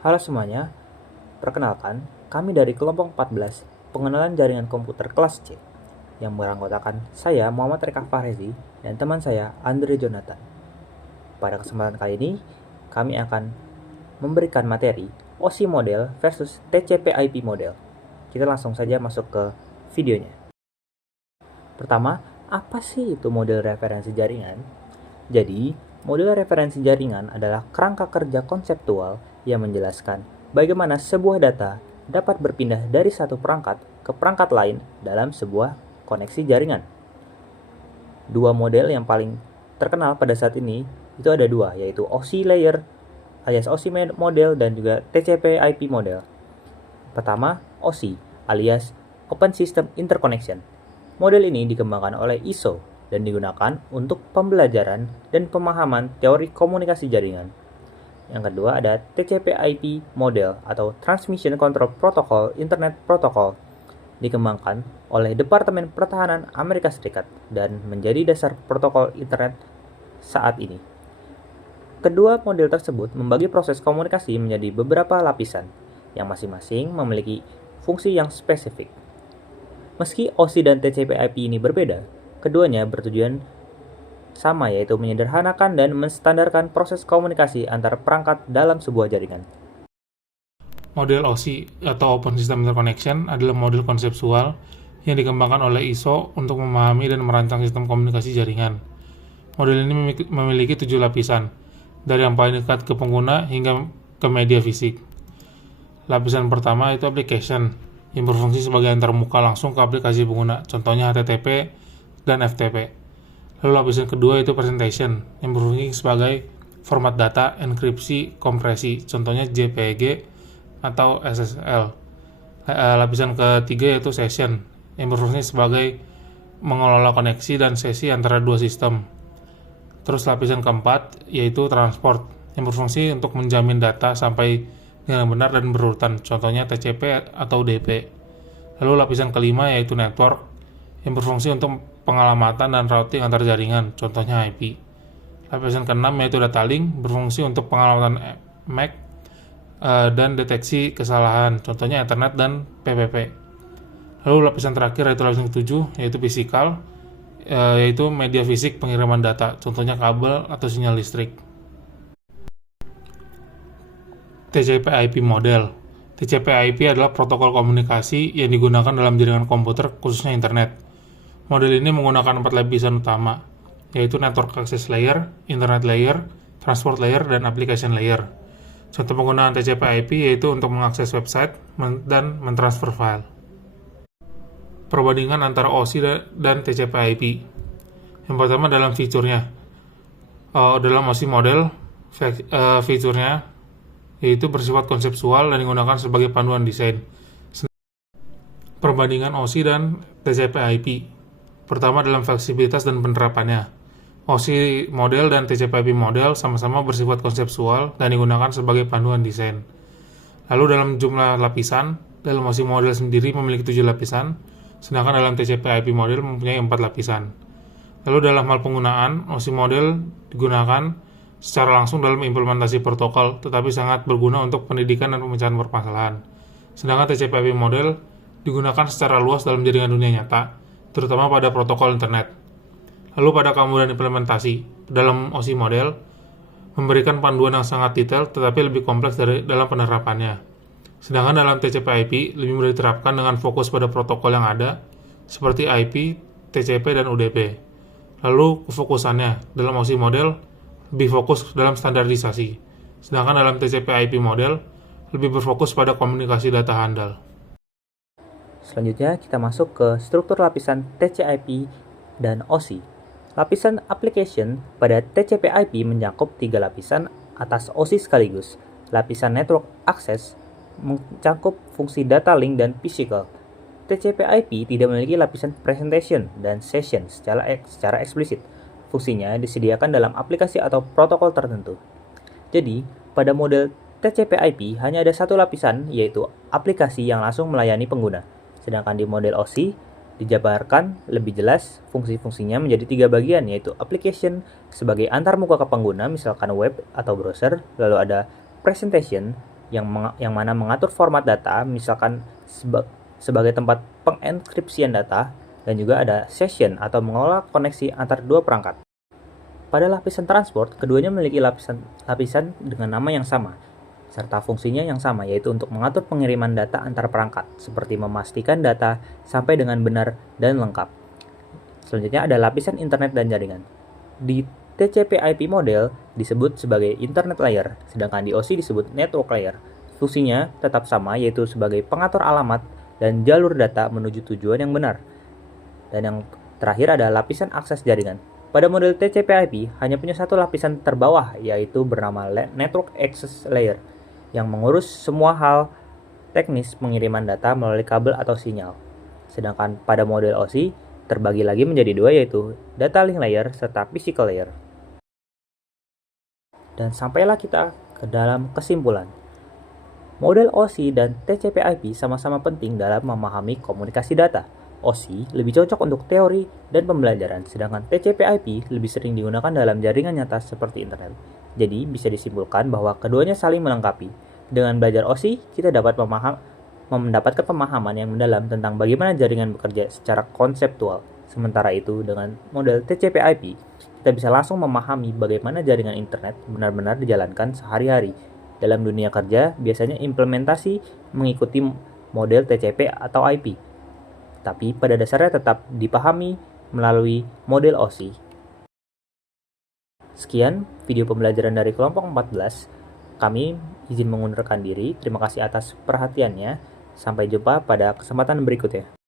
Halo semuanya, perkenalkan, kami dari kelompok 14, pengenalan jaringan komputer kelas C, yang beranggotakan saya Muhammad Reka Farezi dan teman saya Andre Jonathan. Pada kesempatan kali ini, kami akan memberikan materi OSI model versus TCP/IP model. Kita langsung saja masuk ke videonya. Pertama, apa sih itu model referensi jaringan? Jadi, model referensi jaringan adalah kerangka kerja konseptual yang menjelaskan bagaimana sebuah data dapat berpindah dari satu perangkat ke perangkat lain dalam sebuah koneksi jaringan. Dua model yang paling terkenal pada saat ini itu ada dua, yaitu OSI layer alias OSI model dan juga TCP/IP model. Pertama, OSI alias Open System Interconnection. Model ini dikembangkan oleh ISO dan digunakan untuk pembelajaran dan pemahaman teori komunikasi jaringan. Yang kedua ada TCP/IP model atau Transmission Control Protocol Internet Protocol, dikembangkan oleh Departemen Pertahanan Amerika Serikat dan menjadi dasar protokol internet saat ini. Kedua model tersebut membagi proses komunikasi menjadi beberapa lapisan, yang masing-masing memiliki fungsi yang spesifik. Meski OSI dan TCP/IP ini berbeda, keduanya bertujuan sama, yaitu menyederhanakan dan menstandarkan proses komunikasi antar perangkat dalam sebuah jaringan. Model OSI atau Open System Interconnection adalah model konseptual yang dikembangkan oleh ISO untuk memahami dan merancang sistem komunikasi jaringan. Model ini memiliki 7 lapisan, dari yang paling dekat ke pengguna hingga ke media fisik. Lapisan pertama itu application, yang berfungsi sebagai antarmuka langsung ke aplikasi pengguna, contohnya HTTP dan FTP. Lalu lapisan kedua itu presentation, yang berfungsi sebagai format data, enkripsi, kompresi, contohnya JPG atau SSL. Lapisan ketiga yaitu session, yang berfungsi sebagai mengelola koneksi dan sesi antara dua sistem. Terus lapisan keempat yaitu transport, yang berfungsi untuk menjamin data sampai dengan benar dan berurutan, contohnya TCP atau DP. Lalu lapisan kelima yaitu network, yang berfungsi untuk pengalamatan dan routing antar jaringan, contohnya IP. Lapisan keenam yaitu data link, berfungsi untuk pengalamatan MAC dan deteksi kesalahan, contohnya Ethernet dan PPP. Lalu lapisan terakhir yaitu lapisan ketujuh, yaitu physical, yaitu media fisik pengiriman data, contohnya kabel atau sinyal listrik. TCP/IP model. TCP/IP adalah protokol komunikasi yang digunakan dalam jaringan komputer, khususnya internet. Model ini menggunakan 4 lapisan utama, yaitu network access layer, internet layer, transport layer, dan application layer. Contoh penggunaan TCP/IP yaitu untuk mengakses website dan mentransfer file. Perbandingan antara OSI dan TCP/IP. Yang pertama dalam fiturnya. Dalam OSI model, fiturnya yaitu bersifat konseptual dan digunakan sebagai panduan desain. Perbandingan OSI dan TCP/IP. Pertama dalam fleksibilitas dan penerapannya. OSI model dan TCP/IP model sama-sama bersifat konseptual dan digunakan sebagai panduan desain. Lalu dalam jumlah lapisan, dalam OSI model sendiri memiliki 7 lapisan, sedangkan dalam TCP/IP model mempunyai 4 lapisan. Lalu dalam hal penggunaan, OSI model digunakan secara langsung dalam implementasi protokol, tetapi sangat berguna untuk pendidikan dan pemecahan permasalahan. Sedangkan TCP/IP model digunakan secara luas dalam jaringan dunia nyata, terutama pada protokol internet. Lalu pada kemudahan implementasi, dalam OSI model memberikan panduan yang sangat detail tetapi lebih kompleks dalam penerapannya. Sedangkan dalam TCP/IP lebih mudah diterapkan dengan fokus pada protokol yang ada, seperti IP, TCP, dan UDP. Lalu kefokusannya, dalam OSI model lebih fokus dalam standarisasi, sedangkan dalam TCP/IP model lebih berfokus pada komunikasi data handal. Selanjutnya kita masuk ke struktur lapisan TCP/IP dan OSI. Lapisan application pada TCP/IP mencakup 3 lapisan atas OSI sekaligus. Lapisan network access mencakup fungsi data link dan physical. TCP/IP tidak memiliki lapisan presentation dan session secara eksplisit. Fungsinya disediakan dalam aplikasi atau protokol tertentu. Jadi, pada model TCP/IP hanya ada satu lapisan, yaitu aplikasi yang langsung melayani pengguna. Sedangkan di model OSI dijabarkan lebih jelas fungsi-fungsinya menjadi 3 bagian, yaitu application sebagai antarmuka ke pengguna, misalkan web atau browser, lalu ada presentation yang mana mengatur format data, misalkan sebagai tempat pengenkripsian data, dan juga ada session atau mengelola koneksi antar dua perangkat. Pada lapisan transport, keduanya memiliki lapisan dengan nama yang sama, serta fungsinya yang sama, yaitu untuk mengatur pengiriman data antar perangkat, seperti memastikan data sampai dengan benar dan lengkap. Selanjutnya ada lapisan internet dan jaringan. Di TCP/IP model disebut sebagai internet layer, sedangkan di OSI disebut network layer. Fungsinya tetap sama, yaitu sebagai pengatur alamat dan jalur data menuju tujuan yang benar. Dan yang terakhir ada lapisan akses jaringan. Pada model TCP/IP hanya punya satu lapisan terbawah, yaitu bernama network access layer, yang mengurus semua hal teknis pengiriman data melalui kabel atau sinyal. Sedangkan pada model OSI terbagi lagi menjadi dua, yaitu data link layer serta physical layer. Dan sampailah kita ke dalam kesimpulan. Model OSI dan TCP/IP sama-sama penting dalam memahami komunikasi data. OSI lebih cocok untuk teori dan pembelajaran, sedangkan TCP/IP lebih sering digunakan dalam jaringan nyata seperti internet. Jadi, bisa disimpulkan bahwa keduanya saling melengkapi. Dengan belajar OSI, kita dapat mendapatkan pemahaman yang mendalam tentang bagaimana jaringan bekerja secara konseptual. Sementara itu, dengan model TCP/IP, kita bisa langsung memahami bagaimana jaringan internet benar-benar dijalankan sehari-hari. Dalam dunia kerja, biasanya implementasi mengikuti model TCP atau IP, tapi pada dasarnya tetap dipahami melalui model OSI. Sekian video pembelajaran dari kelompok 14. Kami izin mengundurkan diri. Terima kasih atas perhatiannya. Sampai jumpa pada kesempatan berikutnya.